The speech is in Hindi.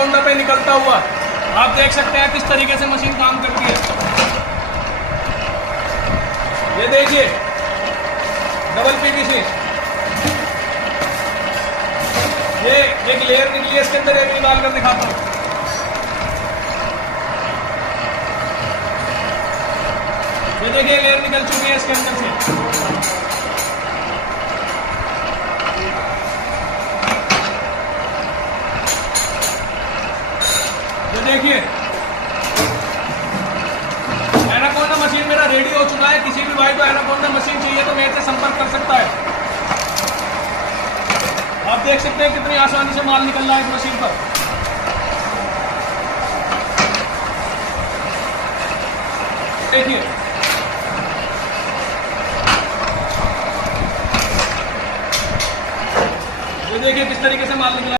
एनाकोंडा पे निकलता हुआ आप देख सकते हैं किस तरीके से मशीन काम करती है। ये देखिए डबल पीवीसी, ये एक लेयर निकली है, इसके अंदर एक निकाल कर दिखाता हूं। ये देखिए लेयर निकल चुकी है इसके अंदर से। ये देखिए एनाकोंडा मशीन मेरा रेडी हो चुका है। किसी भी भाई को एनाकोंडा मशीन चाहिए तो मेरे से संपर्क कर सकता है। आप देख सकते हैं कितनी आसानी से माल निकल रहा है इस मशीन पर। देखिए ये देखिए किस तरीके से माल निकला।